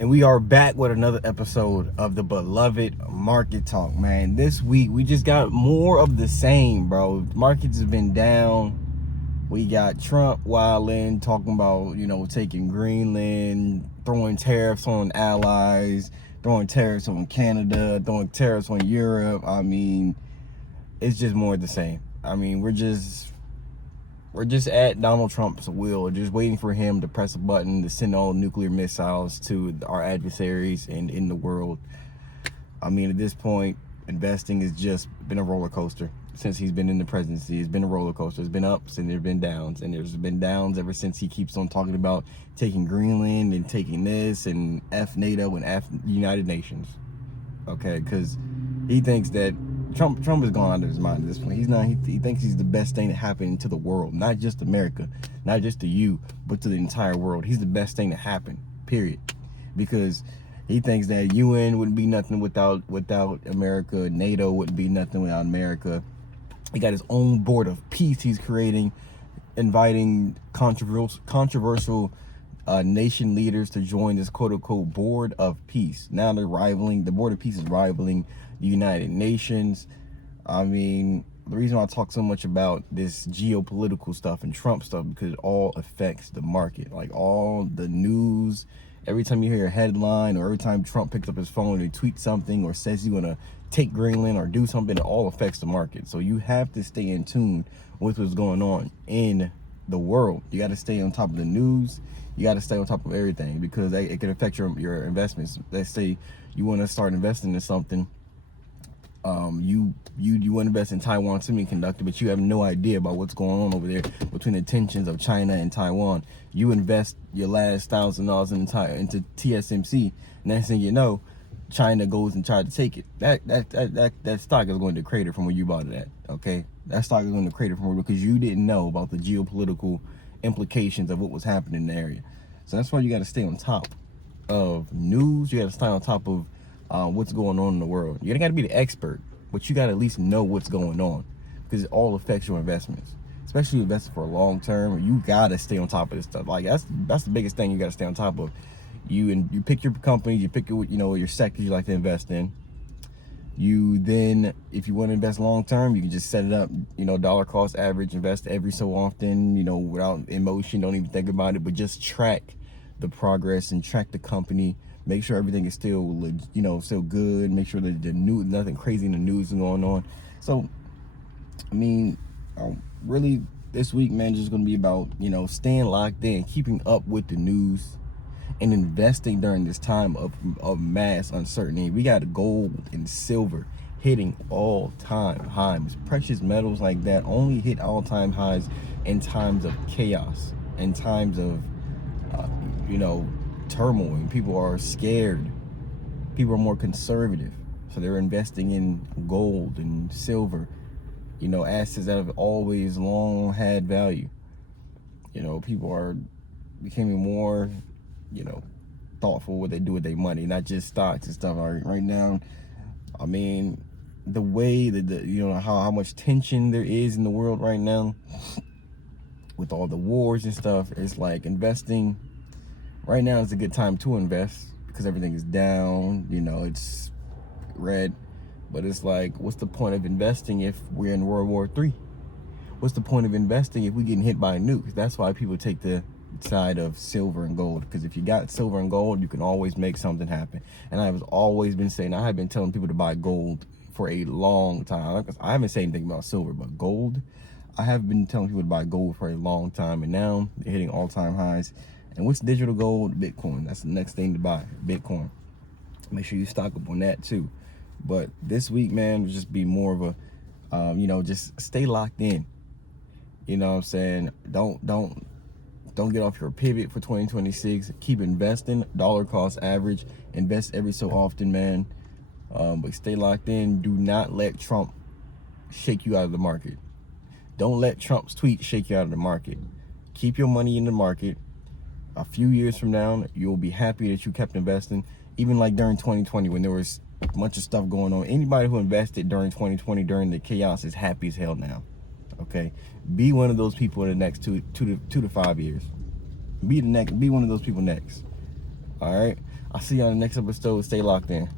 And we are back with another episode of the beloved Market Talk, man. This week, we just got more of the same, bro. Markets have been down. We got Trump wilding, talking about, taking Greenland, throwing tariffs on allies, throwing tariffs on Canada, throwing tariffs on Europe. I mean, it's just more of the same. I mean, we're just at Donald Trump's will, just waiting for him to press a button to send all nuclear missiles to our adversaries and in the world. I mean, at this point, investing has just been a roller coaster since he's been in the presidency. It's been a roller coaster. There's been ups and there's been downs, and there's been downs ever since he keeps on talking about taking Greenland and taking this and F NATO and F United Nations. Okay, because he thinks that Trump has gone out of his mind at this point. He's not. He thinks he's the best thing that happened to the world, not just America, not just to you, but to the entire world. He's the best thing that happened, period. Because he thinks that UN wouldn't be nothing without America. NATO wouldn't be nothing without America. He got his own board of peace he's creating, inviting controversial nation leaders to join this quote-unquote board of peace. Now the board of peace is rivaling the United Nations. I mean, the reason why I talk so much about this geopolitical stuff and Trump stuff, because it all affects the market. Like all the news, every time you hear a headline or every time Trump picks up his phone and tweets something or says he's gonna take Greenland or do something, it all affects the market. So you have to stay in tune with what's going on in the world. You got to stay on top of the news. You got to stay on top of everything, because it can affect your investments. Let's say you want to start investing in something. You want to invest in Taiwan Semiconductor, but you have no idea about what's going on over there between the tensions of China and Taiwan. You invest your last $1,000 into TSMC. Next thing you know, China goes and tries to take it. That stock is going to crater from where you bought it at. Okay, that stock is going to crater from where, because you didn't know about the geopolitical implications of what was happening in the area. So that's why you got to stay on top of news. You got to stay on top of what's going on in the world. You ain't got to be the expert, but you got to at least know what's going on, because it all affects your investments. Especially investing for a long term, you got to stay on top of this stuff. Like that's the biggest thing you got to stay on top of. You pick your companies, you pick your sectors you like to invest in. You then, if you want to invest long term, you can just set it up, dollar cost average, invest every so often, without emotion, don't even think about it, but just track the progress and track the company. Make sure everything is still, still good. Make sure that nothing crazy in the news is going on. So, I mean, really, this week, man, just going to be about, staying locked in, keeping up with the news, and investing during this time of mass uncertainty. We got gold and silver hitting all-time highs. Precious metals like that only hit all-time highs in times of chaos, in times of, turmoil. People are scared. People are more conservative. So they're investing in gold and silver, assets that have always long had value. People are becoming more thoughtful what they do with their money, not just stocks and stuff. Right now, I mean, the way that how much tension there is in the world right now with all the wars and stuff, it's like investing right now is a good time to invest, because everything is down, it's red. But it's like, what's the point of investing if we're in World War III? What's the point of investing if we're getting hit by a nuke? That's why people take the side of silver and gold, because if you got silver and gold, you can always make something happen. And I've always been saying, I have been telling people to buy gold for a long time. I haven't said anything about silver, but gold, I have been telling people to buy gold for a long time, and now they're hitting all-time highs. And what's digital gold? Bitcoin. That's the next thing to buy, Bitcoin. Make sure you stock up on that too. But this week, man, will just be more of a just stay locked in. You know what I'm saying? Don't get off your pivot for 2026. Keep investing, dollar cost average. Invest every so often, man. But stay locked in. Do not let Trump shake you out of the market. Don't let Trump's tweet shake you out of the market. Keep your money in the market. A few years from now, you'll be happy that you kept investing. Even like during 2020, when there was a bunch of stuff going on. Anybody who invested during 2020, during the chaos, is happy as hell now. Okay, be one of those people in the next two to 5 years. Be one of those people next. All right. I'll see you on the next episode. Stay locked in.